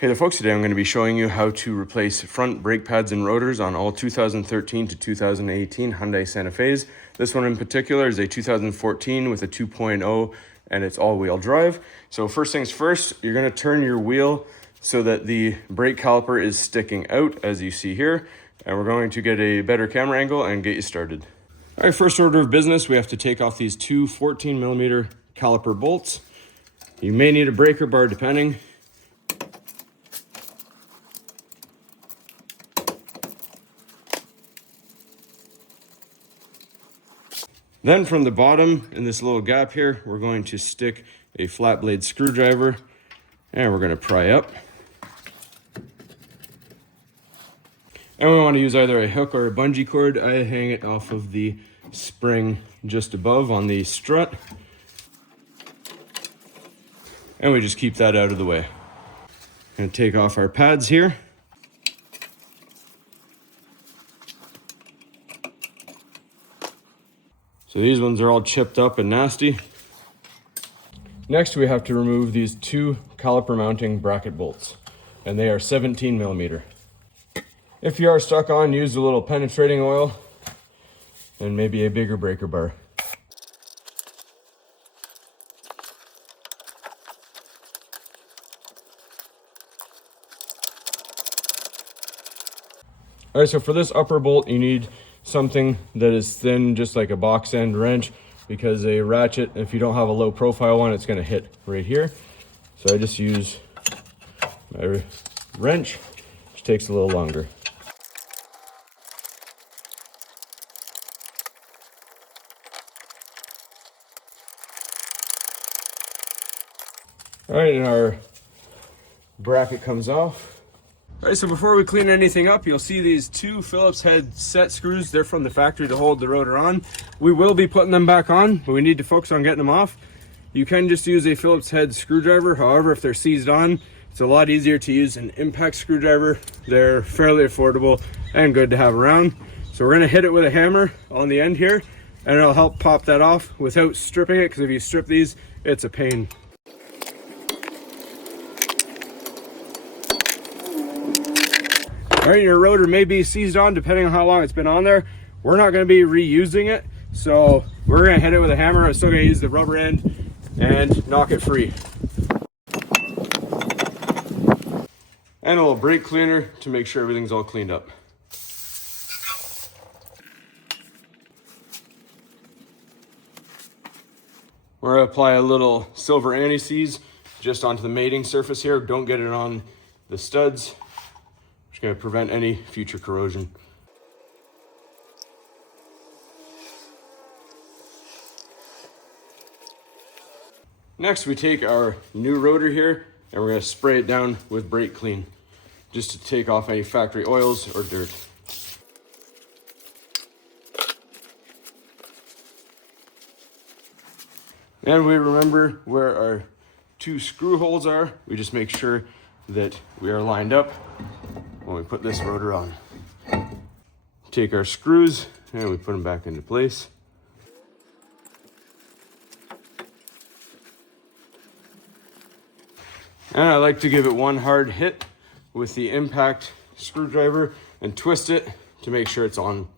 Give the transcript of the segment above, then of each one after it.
Hey there folks, today I'm going to be showing you how to replace front brake pads and rotors on all 2013 to 2018 Hyundai Santa Fe's. This one in particular is a 2014 with a 2.0 and it's all-wheel drive. So first things first, you're going to turn your wheel so that the brake caliper is sticking out as you see here, and we're going to get a better camera angle and get you started. All right, first order of business, we have to take off these two 14mm caliper bolts. You may need a breaker bar depending. Then from the bottom in this little gap here, we're going to stick a flat blade screwdriver and we're going to pry up. And we want to use either a hook or a bungee cord. I hang it off of the spring just above on the strut. And we just keep that out of the way. Going to take off our pads here. So these ones are all chipped up and nasty. Next, we have to remove these two caliper mounting bracket bolts, and they are 17mm. If you are stuck on, use a little penetrating oil and maybe a bigger breaker bar. All right, so for this upper bolt, you need something that is thin, just like a box end wrench, because a ratchet, if you don't have a low profile one, it's going to hit right here. So I just use my wrench, which takes a little longer. All right, and our bracket comes off. All right, so before we clean anything up, you'll see these two Phillips head set screws. They're from the factory to hold the rotor on. We will be putting them back on, but we need to focus on getting them off. You can just use a Phillips head screwdriver. However, if they're seized on, it's a lot easier to use an impact screwdriver. They're fairly affordable and good to have around. So we're gonna hit it with a hammer on the end here, and it'll help pop that off without stripping it, because if you strip these, it's a pain. All right, your rotor may be seized on depending on how long it's been on there. We're not going to be reusing it, so we're going to hit it with a hammer. I'm still going to use the rubber end and knock it free. And a little brake cleaner to make sure everything's all cleaned up. We're going to apply a little silver anti-seize just onto the mating surface here. Don't get it on the studs. It's going to prevent any future corrosion. Next, we take our new rotor here and we're going to spray it down with brake clean, just to take off any factory oils or dirt. And we remember where our two screw holes are. We just make sure that we are lined up when we put this rotor on. Take our screws and we put them back into place. And I like to give it one hard hit with the impact screwdriver and twist it to make sure it's on.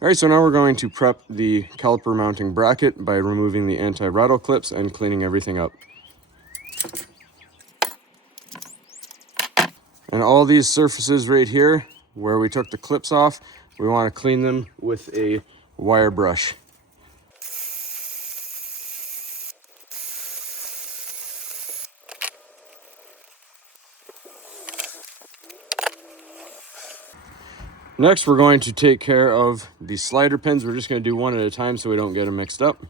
All right, so now we're going to prep the caliper mounting bracket by removing the anti-rattle clips and cleaning everything up. And all these surfaces right here where we took the clips off, we want to clean them with a wire brush. Next, we're going to take care of the slider pins. We're just going to do one at a time so we don't get them mixed up.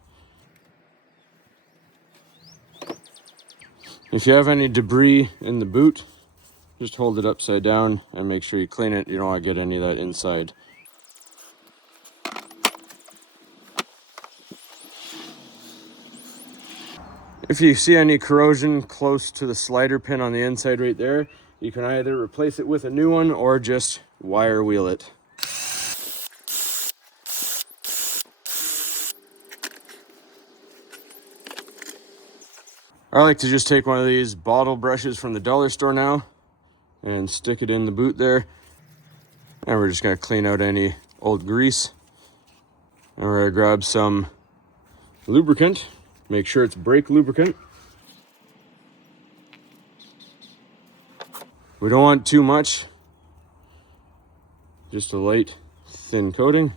If you have any debris in the boot, just hold it upside down and make sure you clean it. You don't want to get any of that inside. If you see any corrosion close to the slider pin on the inside right there, you can either replace it with a new one or just wire wheel it. I like to just take one of these bottle brushes from the dollar store now and stick it in the boot there. And we're just gonna clean out any old grease. And we're gonna grab some lubricant. Make sure it's brake lubricant. We don't want too much, just a light, thin coating.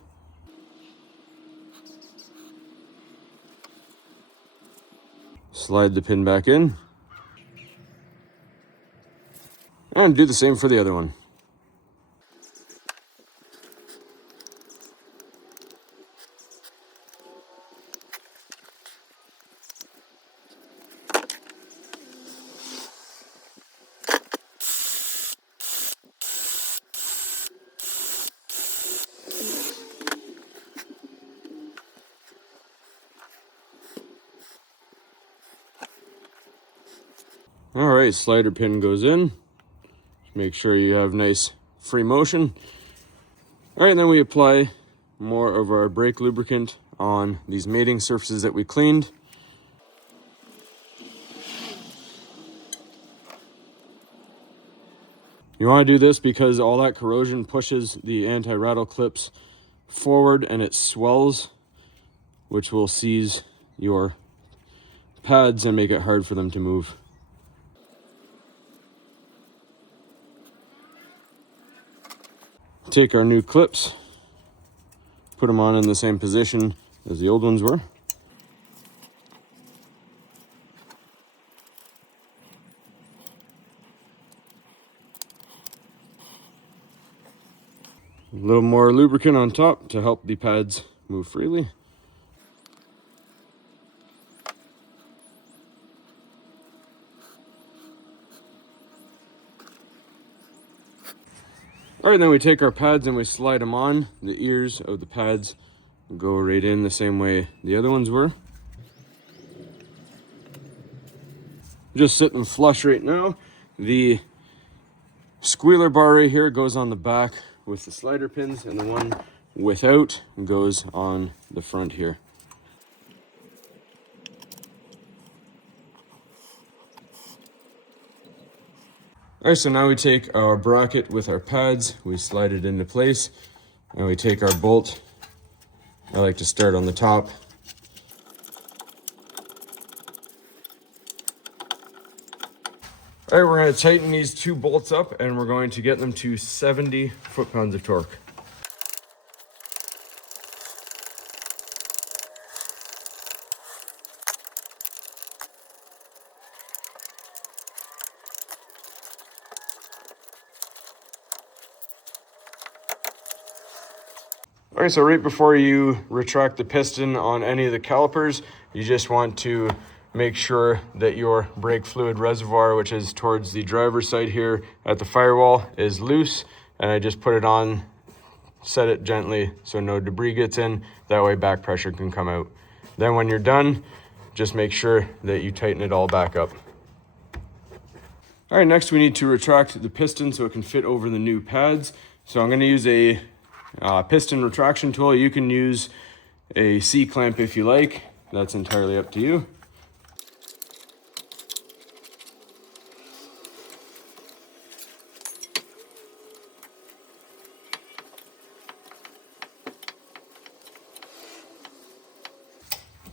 Slide the pin back in. And do the same for the other one. All right, slider pin goes in. Make sure you have nice free motion. All right, and then we apply more of our brake lubricant on these mating surfaces that we cleaned. You want to do this because all that corrosion pushes the anti-rattle clips forward and it swells, which will seize your pads and make it hard for them to move. Take our new clips, put them on in the same position as the old ones were. A little more lubricant on top to help the pads move freely. All right, then we take our pads and we slide them on. The ears of the pads go right in the same way the other ones were. Just sitting flush right now. The squealer bar right here goes on the back with the slider pins, and the one without goes on the front here. All right, so now we take our bracket with our pads, we slide it into place, and we take our bolt. I like to start on the top. All right, we're going to tighten these two bolts up and we're going to get them to 70 foot-pounds of torque. All right, so right before you retract the piston on any of the calipers, you just want to make sure that your brake fluid reservoir, which is towards the driver's side here at the firewall, is loose. And I just put it on, set it gently so no debris gets in. That way back pressure can come out. Then when you're done, just make sure that you tighten it all back up. All right, next we need to retract the piston so it can fit over the new pads. So I'm going to use a piston retraction tool. You can use a C-clamp if you like. That's entirely up to you.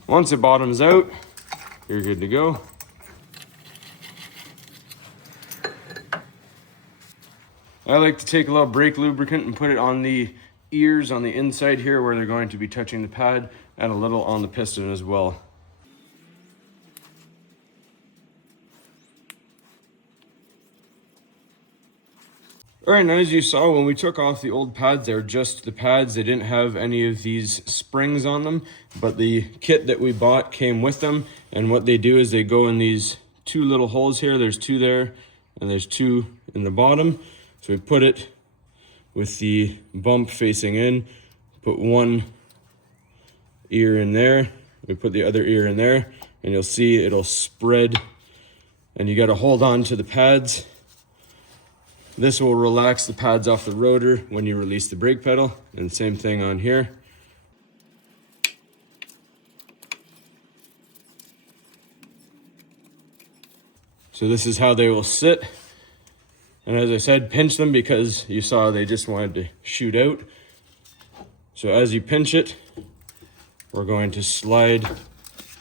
Once it bottoms out, you're good to go. I like to take a little brake lubricant and put it on the ears on the inside here where they're going to be touching the pad, and a little on the piston as well. All right, now as you saw, when we took off the old pads, they were just the pads. They didn't have any of these springs on them, but the kit that we bought came with them. And what they do is they go in these two little holes here. There's two there, and there's two in the bottom. So we put it with the bump facing in, put one ear in there, we put the other ear in there, and you'll see it'll spread, and you got to hold on to the pads. This will relax the pads off the rotor when you release the brake pedal, and same thing on here. So this is how they will sit. And as I said, pinch them because you saw they just wanted to shoot out. So as you pinch it, we're going to slide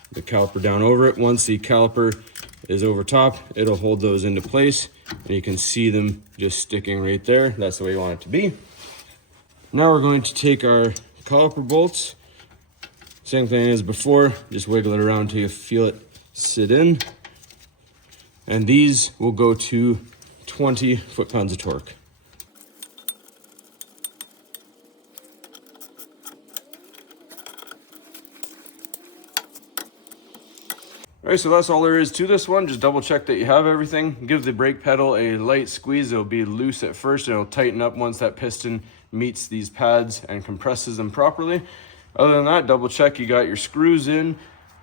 the caliper down over it. Once the caliper is over top, it'll hold those into place. And you can see them just sticking right there. That's the way you want it to be. Now we're going to take our caliper bolts. Same thing as before, just wiggle it around until you feel it sit in. And these will go to 20 foot-pounds of torque. All right, so that's all there is to this one. Just double check that you have everything. Give the brake pedal a light squeeze. It'll be loose at first and it'll tighten up once that piston meets these pads and compresses them properly. Other than that, double check you got your screws in,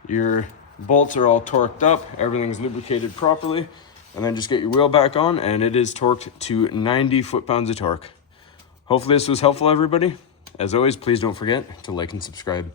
your bolts are all torqued up, everything's lubricated properly, and then just get your wheel back on and it is torqued to 90 foot-pounds of torque. Hopefully this was helpful, everybody. As always, please don't forget to like and subscribe.